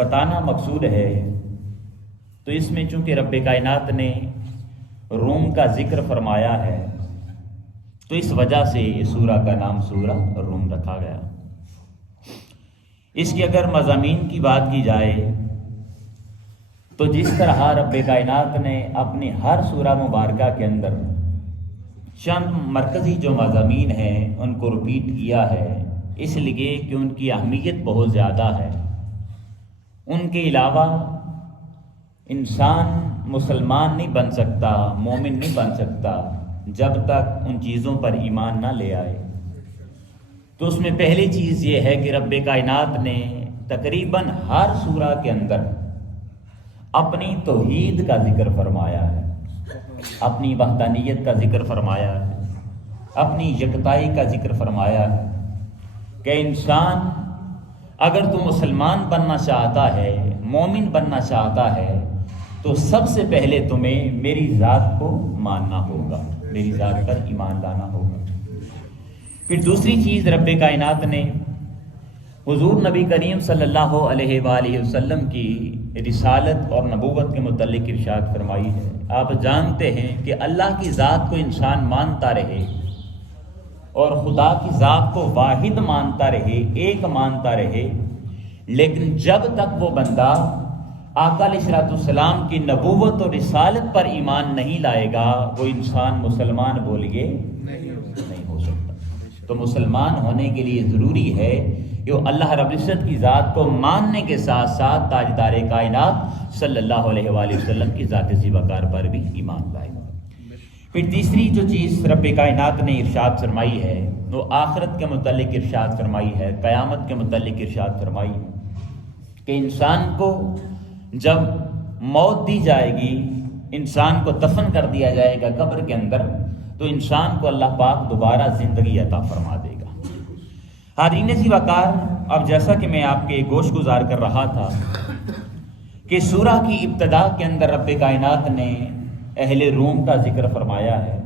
بتانا مقصود ہے، تو اس میں چونکہ رب کائنات نے روم کا ذکر فرمایا ہے تو اس وجہ سے اس سورہ کا نام سورہ روم رکھا گیا۔ اس کے اگر مضامین کی بات کی جائے تو جس طرح رب کائنات نے اپنی ہر سورہ مبارکہ کے اندر چند مرکزی جو مضامین ہیں ان کو رپیٹ کیا ہے، اس لیے کہ ان کی اہمیت بہت زیادہ ہے۔ ان کے علاوہ انسان مسلمان نہیں بن سکتا، مومن نہیں بن سکتا جب تک ان چیزوں پر ایمان نہ لے آئے۔ تو اس میں پہلی چیز یہ ہے کہ رب کائنات نے تقریباً ہر سورہ کے اندر اپنی توحید کا ذکر فرمایا ہے، اپنی وحدانیت کا ذکر فرمایا ہے، اپنی یکتائی کا ذکر فرمایا ہے کہ انسان اگر تو مسلمان بننا چاہتا ہے، مومن بننا چاہتا ہے، تو سب سے پہلے تمہیں میری ذات کو ماننا ہوگا، میری ذات پر ایمان لانا ہوگا۔ پھر دوسری چیز رب کائنات نے حضور نبی کریم صلی اللہ علیہ وآلہ وسلم کی رسالت اور نبوت کے متعلق ارشاد فرمائی ہے۔ آپ جانتے ہیں کہ اللہ کی ذات کو انسان مانتا رہے اور خدا کی ذات کو واحد مانتا رہے، ایک مانتا رہے، لیکن جب تک وہ بندہ آقا علیہ الصلوۃ والسلام کی نبوت اور رسالت پر ایمان نہیں لائے گا، وہ انسان مسلمان بولیے نہیں ہو سکتا۔ تو مسلمان ہونے کے لیے ضروری ہے کہ وہ اللہ رب العزت کی ذات کو ماننے کے ساتھ ساتھ تاجدار کائنات صلی اللہ علیہ وآلہ وسلم کی ذات ذی وقار پر بھی ایمان لائے۔ پھر تیسری جو چیز رب کائنات نے ارشاد فرمائی ہے وہ آخرت کے متعلق ارشاد فرمائی ہے، قیامت کے متعلق ارشاد فرمائی ہے کہ انسان کو جب موت دی جائے گی، انسان کو دفن کر دیا جائے گا قبر کے اندر، تو انسان کو اللہ پاک دوبارہ زندگی عطا فرما دے گا۔ حاضرین ذی وقار، اب جیسا کہ میں آپ کے گوش گزار کر رہا تھا کہ سورہ کی ابتدا کے اندر رب کائنات نے اہل روم کا ذکر فرمایا ہے۔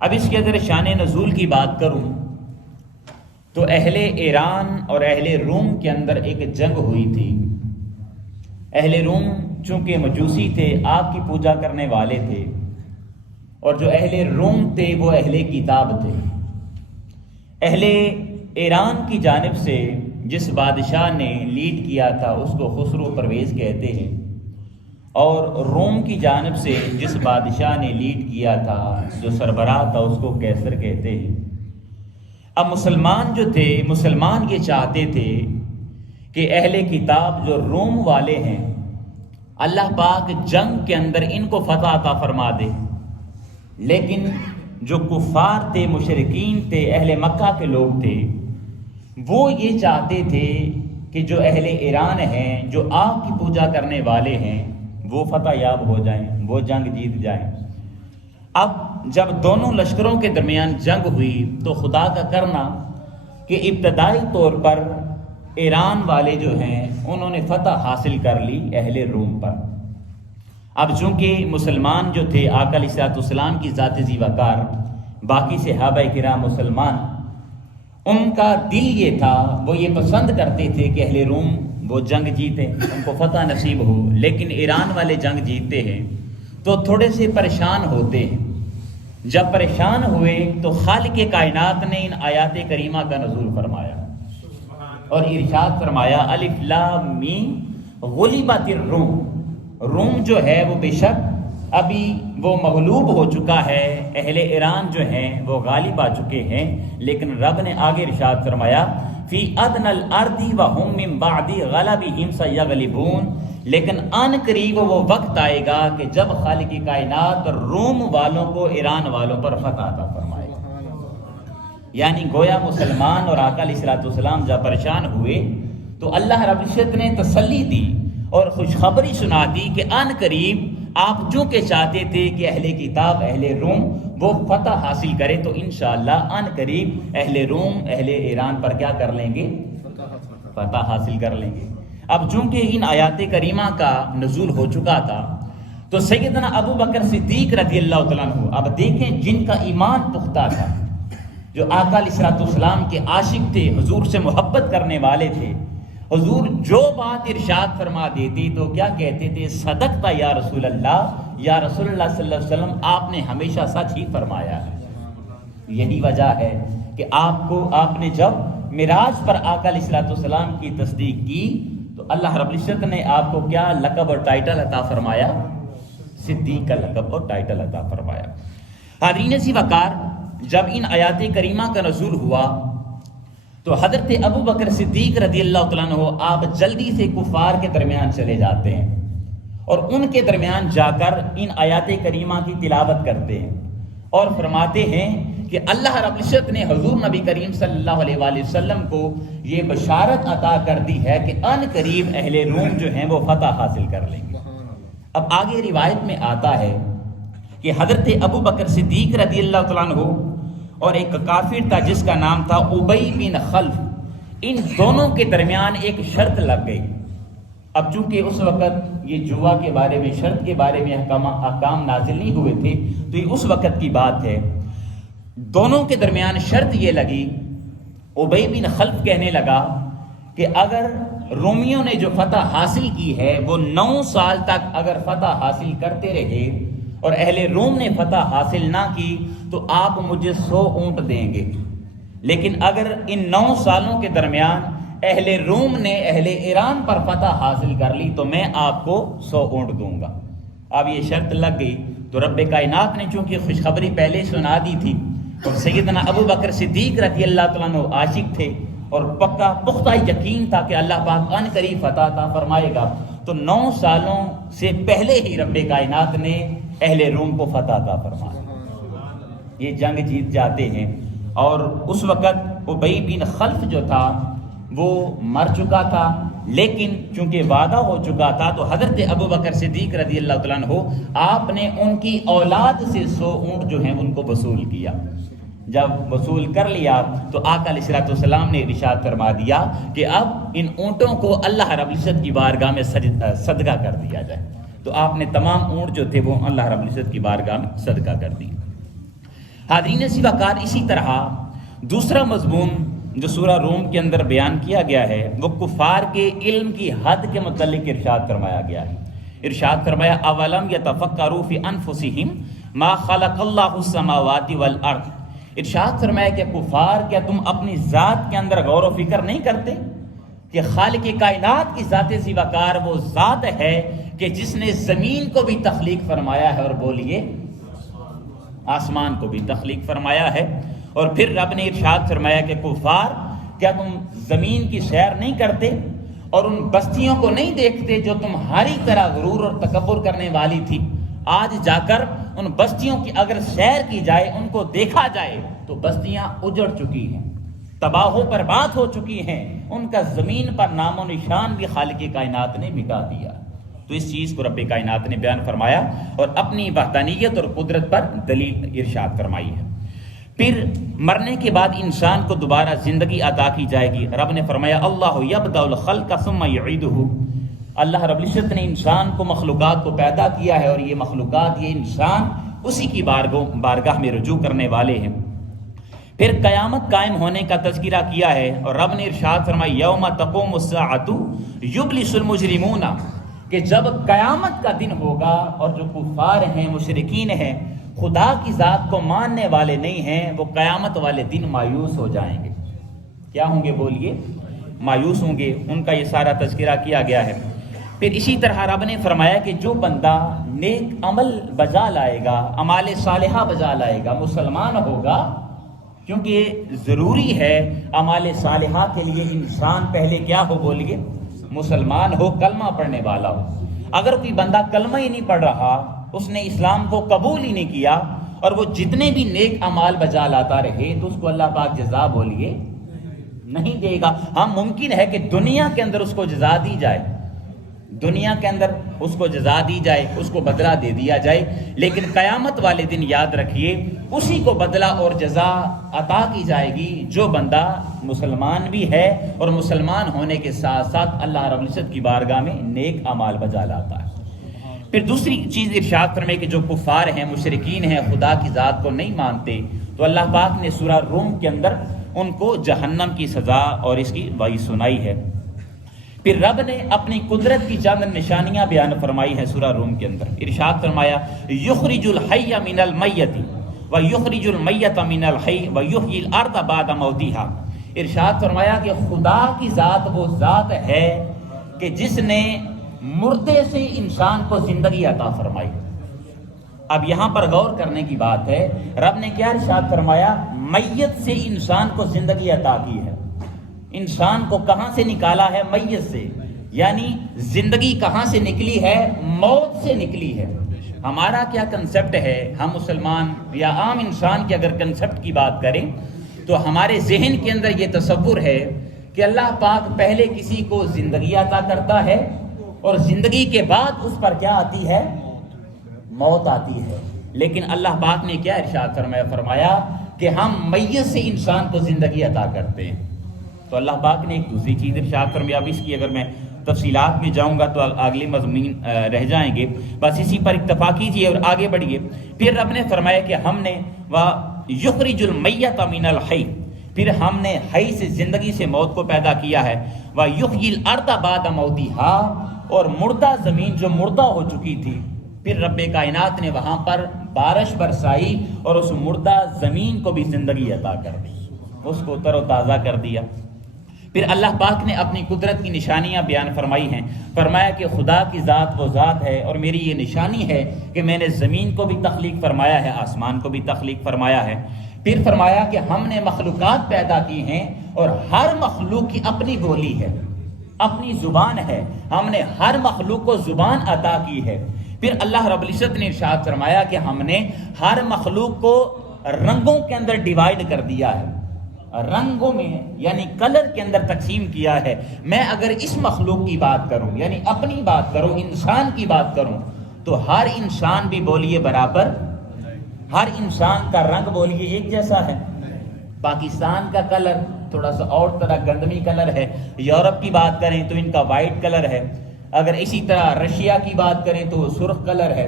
اب اس کے اگر شان نزول کی بات کروں تو اہل ایران اور اہل روم کے اندر ایک جنگ ہوئی تھی۔ اہل روم چونکہ مجوسی تھے، آگ کی پوجا کرنے والے تھے، اور جو اہل روم تھے وہ اہل کتاب تھے۔ اہل ایران کی جانب سے جس بادشاہ نے لیڈ کیا تھا اس کو خسرو پرویز کہتے ہیں، اور روم کی جانب سے جس بادشاہ نے لیڈ کیا تھا، جو سربراہ تھا، اس کو کیسر کہتے ہیں۔ اب مسلمان جو تھے، مسلمان یہ چاہتے تھے کہ اہل کتاب جو روم والے ہیں، اللہ پاک جنگ کے اندر ان کو فتح عطا فرما دے، لیکن جو کفار تھے، مشرکین تھے، اہل مکہ کے لوگ تھے، وہ یہ چاہتے تھے کہ جو اہل ایران ہیں، جو آگ کی پوجا کرنے والے ہیں، وہ فتح یاب ہو جائیں، وہ جنگ جیت جائیں۔ اب جب دونوں لشکروں کے درمیان جنگ ہوئی تو خدا کا کرنا کہ ابتدائی طور پر ایران والے جو ہیں انہوں نے فتح حاصل کر لی اہل روم پر۔ اب چونکہ مسلمان جو تھے، آقا علیہ الصلوۃ والسلام کی ذات ذی وقار، باقی صحابہ کرام مسلمان، ان کا دل یہ تھا، وہ یہ پسند کرتے تھے کہ اہل روم وہ جنگ جیتے، ان کو فتح نصیب ہو، لیکن ایران والے جنگ جیتے ہیں تو تھوڑے سے پریشان ہوتے ہیں۔ جب پریشان ہوئے تو خالق کائنات نے ان آیات کریمہ کا نزول فرمایا اور ارشاد فرمایا الف لام میم غلبت الروم، روم جو ہے وہ بے شک ابھی وہ مغلوب ہو چکا ہے، اہل ایران جو ہیں وہ غالب آ چکے ہیں، لیکن رب نے آگے ارشاد فرمایا فی ادنى الارض وهم من بعد غلبهم سیغلبون، لیکن ان قریب وہ وقت آئے گا کہ جب خالق کائنات روم والوں کو ایران والوں پر فتح عطا فرمائے گا۔ یعنی گویا مسلمان اور آقا علیہ الصلوۃ والسلام جب پریشان ہوئے تو اللہ رب العزت نے تسلی دی اور خوشخبری سنا دی کہ ان قریب آپ جو کہ چاہتے تھے کہ اہل کتاب، اہل روم وہ فتح حاصل کرے، تو انشاءاللہ ان قریب اہل روم، اہل ایران پر کیا کر لیں گے؟ فتح حاصل کر لیں گے۔ اب چونکہ ان آیات کریمہ کا نزول ہو چکا تھا تو سیدنا ابو بکر صدیق رضی اللہ تعالیٰ عنہ، اب دیکھیں جن کا ایمان پختہ تھا، جو آقا علیہ الصلوۃ والسلام کے عاشق تھے، حضور سے محبت کرنے والے تھے، حضور جو بات ارشاد فرما دیتی تو کیا کہتے تھے؟ صدقتا یا رسول اللہ، یا رسول اللہ صلی اللہ علیہ وسلم آپ نے ہمیشہ سچ ہی فرمایا ہے۔ یہی وجہ ہے کہ آپ نے جب معراج پر آقا علیہ الصلوۃ والسلام کی تصدیق کی تو اللہ رب العزت نے آپ کو کیا لقب اور ٹائٹل عطا فرمایا؟ صدیق کا لقب اور ٹائٹل عطا فرمایا۔ حاضرین سی وقار، جب ان آیات کریمہ کا نزول ہوا تو حضرت ابو بکر صدیق رضی اللہ تعالیٰ عنہ آپ جلدی سے کفار کے درمیان چلے جاتے ہیں اور ان کے درمیان جا کر ان آیات کریمہ کی تلاوت کرتے ہیں اور فرماتے ہیں کہ اللہ رب العزت نے حضور نبی کریم صلی اللہ علیہ وآلہ وسلم کو یہ بشارت عطا کر دی ہے کہ ان قریب اہل روم جو ہیں وہ فتح حاصل کر لیں گے۔ اب آگے روایت میں آتا ہے کہ حضرت ابو بکر صدیق رضی اللہ تعالیٰ عنہ اور ایک کافر تھا جس کا نام تھا ابی بن خلف، ان دونوں کے درمیان ایک شرط لگ گئی۔ اب چونکہ اس وقت یہ جوا کے بارے میں، شرط کے بارے میں احکام نازل نہیں ہوئے تھے، تو یہ اس وقت کی بات ہے۔ دونوں کے درمیان شرط یہ لگی، ابی بن خلف کہنے لگا کہ اگر رومیوں نے جو فتح حاصل کی ہے وہ 9 سال تک اگر فتح حاصل کرتے رہے اور اہل روم نے فتح حاصل نہ کی تو آپ مجھے 100 اونٹ دیں گے، لیکن اگر ان 9 سالوں کے درمیان اہل روم نے اہل ایران پر فتح حاصل کر لی تو میں آپ کو 100 اونٹ دوں گا۔ اب یہ شرط لگ گئی تو رب کائنات نے چونکہ خوشخبری پہلے سنا دی تھی اور سیدنا ابو بکر صدیق رضی اللہ تعالیٰ عنہ عاشق تھے اور پکا پختہ یقین تھا کہ اللہ پاک ان قریب فتح عطا فرمائے گا، تو 9 سالوں سے پہلے ہی رب کائنات نے اہل روم کو فتح عطا فرمایا۔ یہ جنگ جیت جاتے ہیں اور اس وقت ابی بن خلف جو تھا وہ مر چکا تھا، لیکن چونکہ وعدہ ہو چکا تھا تو حضرت ابو بکر صدیق رضی اللہ تعالیٰ عنہ آپ نے ان کی اولاد سے 100 اونٹ جو ہیں ان کو وصول کیا۔ جب وصول کر لیا تو آقا علیہ الصلوۃ والسلام نے ارشاد فرما دیا کہ اب ان اونٹوں کو اللہ رب العزت کی بارگاہ میں صدقہ کر دیا جائے، تو آپ نے تمام اونٹ جو تھے وہ اللہ رب العزت کی بارگاہ میں صدقہ کر دی۔ حاضرین سی وقار، اسی طرح دوسرا مضمون جو سورہ روم کے اندر بیان کیا گیا ہے وہ کفار کے علم کی حد کے متعلق ارشاد فرمایا گیا ہے۔ ارشاد فرمایا اولم یتفکروا فی انفسہم ما خلق اللہ السماوات والارض۔ ارشاد فرمایا کہ کفار، کیا تم اپنی ذات کے اندر غور و فکر نہیں کرتے کہ خالق کائنات کی ذات سی وقار وہ ذات ہے کہ جس نے زمین کو بھی تخلیق فرمایا ہے، اور بولیے آسمان کو بھی تخلیق فرمایا ہے۔ اور پھر رب نے ارشاد فرمایا کہ کفار، کیا تم زمین کی سیر نہیں کرتے اور ان بستیوں کو نہیں دیکھتے جو تمہاری طرح غرور اور تکبر کرنے والی تھی؟ آج جا کر ان بستیوں کی اگر سیر کی جائے، ان کو دیکھا جائے تو بستیاں اجڑ چکی ہیں، تباہ و برباد ہو چکی ہیں، ان کا زمین پر نام و نشان بھی خالق کائنات نے مٹا دیا۔ تو اس چیز کو رب کائنات نے بیان فرمایا اور اپنی وحدانیت اور قدرت پر دلیل ارشاد فرمائی ہے۔ پھر مرنے کے بعد انسان کو دوبارہ زندگی عطا کی جائے گی۔ رب نے فرمایا اللہ یبدأ الخلق ثم یعیدہ، اللہ رب العزت نے انسان کو، مخلوقات کو پیدا کیا ہے اور یہ مخلوقات، یہ انسان اسی کی بارگاہ میں رجوع کرنے والے ہیں۔ پھر قیامت قائم ہونے کا تذکرہ کیا ہے اور رب نے ارشاد فرمایا یوم تقوم الساعۃ یبلس المجرمون، کہ جب قیامت کا دن ہوگا اور جو کفار ہیں، مشرکین ہیں، خدا کی ذات کو ماننے والے نہیں ہیں، وہ قیامت والے دن مایوس ہو جائیں گے۔ کیا ہوں گے؟ بولیے، مایوس ہوں گے۔ ان کا یہ سارا تذکرہ کیا گیا ہے۔ پھر اسی طرح رب نے فرمایا کہ جو بندہ نیک عمل بجا لائے گا، اعمال صالحہ بجا لائے گا، مسلمان ہوگا، کیونکہ ضروری ہے اعمال صالحہ کے لیے انسان پہلے کیا ہو؟ بولیے، مسلمان ہو، کلمہ پڑھنے والا ہو۔ اگر کوئی بندہ کلمہ ہی نہیں پڑھ رہا، اس نے اسلام کو قبول ہی نہیں کیا اور وہ جتنے بھی نیک اعمال بجا لاتا رہے تو اس کو اللہ پاک جزا بولیے نہیں دے گا۔ ہاں، ممکن ہے کہ دنیا کے اندر اس کو جزا دی جائے، دنیا کے اندر اس کو جزا دی جائے، اس کو بدلہ دے دیا جائے، لیکن قیامت والے دن یاد رکھیے اسی کو بدلہ اور جزا عطا کی جائے گی جو بندہ مسلمان بھی ہے اور مسلمان ہونے کے ساتھ ساتھ اللہ رب العزت کی بارگاہ میں نیک اعمال بجا لاتا ہے۔ پھر دوسری چیز ارشاد فرمائے کہ جو کفار ہیں، مشرکین ہیں، خدا کی ذات کو نہیں مانتے، تو اللہ پاک نے سورہ روم کے اندر ان کو جہنم کی سزا اور اس کی وعید سنائی ہے۔ پھر رب نے اپنی قدرت کی چند نشانیاں بیان فرمائی ہیں سورہ روم کے اندر. ارشاد فرمایا یخرج الحی من المیت ویخرج المیت من الحی ویحیی الارض بعد موتها. ارشاد فرمایا کہ خدا کی ذات وہ ذات ہے کہ جس نے مردے سے انسان کو زندگی عطا فرمائی. اب یہاں پر غور کرنے کی بات ہے, رب نے کیا ارشاد فرمایا؟ میت سے انسان کو زندگی عطا کی ہے. انسان کو کہاں سے نکالا ہے؟ میت سے. یعنی زندگی کہاں سے نکلی ہے؟ موت سے نکلی ہے. ہمارا کیا کنسپٹ ہے؟ ہم مسلمان یا عام انسان کے اگر کنسپٹ کی بات کریں تو ہمارے ذہن کے اندر یہ تصور ہے کہ اللہ پاک پہلے کسی کو زندگی عطا کرتا ہے اور زندگی کے بعد اس پر کیا آتی ہے؟ موت آتی ہے. لیکن اللہ پاک نے کیا ارشاد فرمایا کہ ہم میت سے انسان کو زندگی عطا کرتے ہیں. تو اللہ پاک نے ایک دوسری چیز ارشاد فرمایا. اب اس کی اگر میں تفصیلات میں جاؤں گا تو اگلے مضمون رہ جائیں گے, بس اسی پر اکتفا کیجیے اور آگے بڑھیے. پھر رب نے فرمایا کہ ہم نے یخرج المیت من الحی, پھر ہم نے حی سے زندگی سے موت کو پیدا کیا ہے. ویحیی الارض بعد موتها, اور مردہ زمین جو مردہ ہو چکی تھی پھر رب کائنات نے وہاں پر بارش برسائی اور اس مردہ زمین کو بھی زندگی عطا کر دی, اس کو تر و تازہ کر دیا. پھر اللہ پاک نے اپنی قدرت کی نشانیاں بیان فرمائی ہیں. فرمایا کہ خدا کی ذات وہ ذات ہے اور میری یہ نشانی ہے کہ میں نے زمین کو بھی تخلیق فرمایا ہے, آسمان کو بھی تخلیق فرمایا ہے. پھر فرمایا کہ ہم نے مخلوقات پیدا کی ہیں اور ہر مخلوق کی اپنی بولی ہے, اپنی زبان ہے. ہم نے ہر مخلوق کو زبان عطا کی ہے. پھر اللہ رب العزت نے ارشاد فرمایا کہ ہم نے ہر مخلوق کو رنگوں کے اندر ڈیوائیڈ کر دیا ہے, رنگوں میں یعنی کلر کے اندر تقسیم کیا ہے. میں اگر اس مخلوق کی بات کروں یعنی اپنی بات کروں, انسان کی بات کروں, تو ہر انسان بھی بولیے برابر, ہر انسان کا رنگ بولیے ایک جیسا ہے. پاکستان کا کلر تھوڑا سا اور طرح گندمی کلر ہے, یورپ کی بات کریں تو ان کا وائٹ کلر ہے, اگر اسی طرح رشیا کی بات کریں تو سرخ کلر ہے,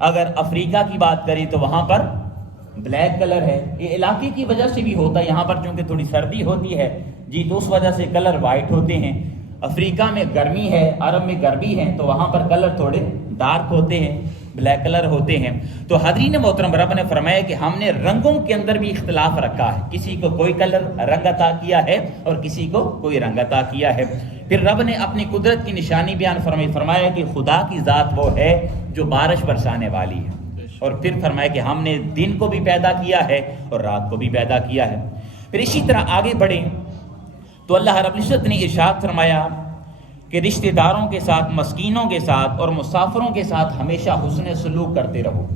اگر افریقہ کی بات کریں تو وہاں پر بلیک کلر ہے. یہ علاقے کی وجہ سے بھی ہوتا ہے, یہاں پر چونکہ تھوڑی سردی ہوتی ہے جی تو اس وجہ سے کلر وائٹ ہوتے ہیں. افریقہ میں گرمی ہے, عرب میں گرمی ہے تو وہاں پر کلر تھوڑے ڈارک ہوتے ہیں, بلیک کلر ہوتے ہیں. تو حضرین محترم رب نے فرمایا کہ ہم نے رنگوں کے اندر بھی اختلاف رکھا ہے, کسی کو کوئی کلر رنگ عطا کیا ہے اور کسی کو کوئی رنگ عطا کیا ہے. پھر رب نے اپنی قدرت کی نشانی بیان فرمایا کہ خدا کی ذات وہ ہے جو بارش برسانے والی ہے. اور پھر فرمایا کہ ہم نے دن کو بھی پیدا کیا ہے اور رات کو بھی پیدا کیا ہے. پھر اسی طرح آگے بڑھیں تو اللہ رب العزت نے ارشاد فرمایا کہ رشتہ داروں کے ساتھ, مسکینوں کے ساتھ اور مسافروں کے ساتھ ہمیشہ حسن سلوک کرتے رہو,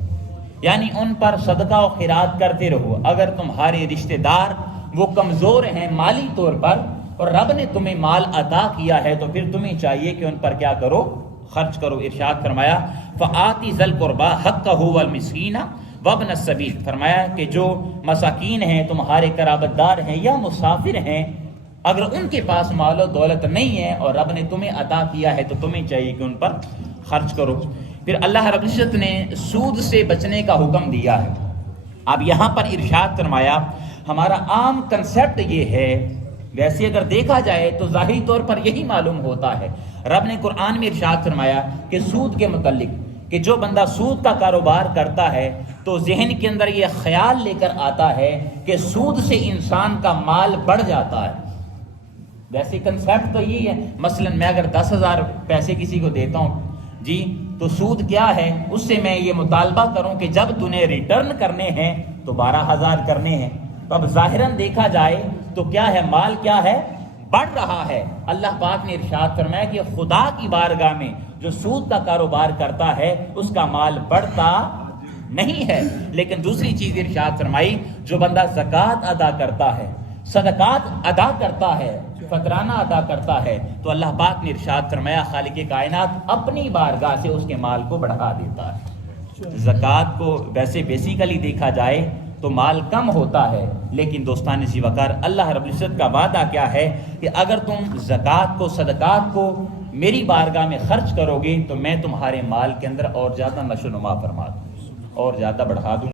یعنی ان پر صدقہ و خیرات کرتے رہو. اگر تمہارے رشتہ دار وہ کمزور ہیں مالی طور پر اور رب نے تمہیں مال عطا کیا ہے تو پھر تمہیں چاہیے کہ ان پر کیا کرو؟ خرچ کرو. ارشاد فرمایا فآتی ذل قربا حقہ والمسکین وابن السبیل, فرمایا کہ جو مساکین ہیں, تمہارے قرابت دار ہیں یا مسافر ہیں, اگر ان کے پاس مال و دولت نہیں ہے اور رب نے تمہیں عطا کیا ہے تو تمہیں چاہیے کہ ان پر خرچ کرو. پھر اللہ رب العزت نے سود سے بچنے کا حکم دیا ہے. اب یہاں پر ارشاد فرمایا, ہمارا عام کنسپٹ یہ ہے, ویسے اگر دیکھا جائے تو ظاہری طور پر یہی معلوم ہوتا ہے. رب نے قرآن میں ارشاد فرمایا کہ سود کے متعلق کہ جو بندہ سود کا کاروبار کرتا ہے تو ذہن کے اندر یہ خیال لے کر آتا ہے کہ سود سے انسان کا مال بڑھ جاتا ہے. ویسے کنسیپٹ تو یہی ہے, مثلا میں اگر 10,000 پیسے کسی کو دیتا ہوں جی تو سود کیا ہے, اس سے میں یہ مطالبہ کروں کہ جب تُنے ریٹرن کرنے ہیں تو 12,000 کرنے ہیں. تو اب ظاہراً دیکھا جائے تو کیا ہے, مال کیا ہے, بڑھ رہا ہے. اللہ پاک نے ارشاد فرمایا کہ خدا کی بارگاہ میں جو سود کا کاروبار کرتا ہے اس کا مال بڑھتا نہیں ہے. لیکن دوسری چیز ارشاد فرمائی, جو بندہ زکوٰۃ ادا کرتا ہے, صدقات ادا کرتا ہے, فقرانہ ادا کرتا ہے, تو اللہ پاک نے ارشاد فرمایا خالق کائنات اپنی بارگاہ سے اس کے مال کو بڑھا دیتا ہے. زکوٰۃ کو ویسے بیسیکلی دیکھا جائے تو مال کم ہوتا ہے, لیکن دوستان سی وقار اللہ رب العزت کا وعدہ کیا ہے کہ اگر تم زکوٰۃ کو, صدقات کو میری بارگاہ میں خرچ کرو گے تو میں تمہارے مال کے اندر اور زیادہ نشو و نما فرما دوں, اور زیادہ بڑھا دوں.